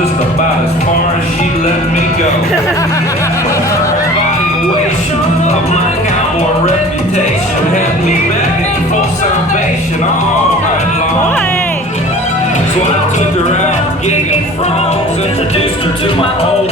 Just about as far as she let me go. Evaluation of my cowboy reputation had me begging for salvation all night long. So I took her out gigging frogs, introduced her to my old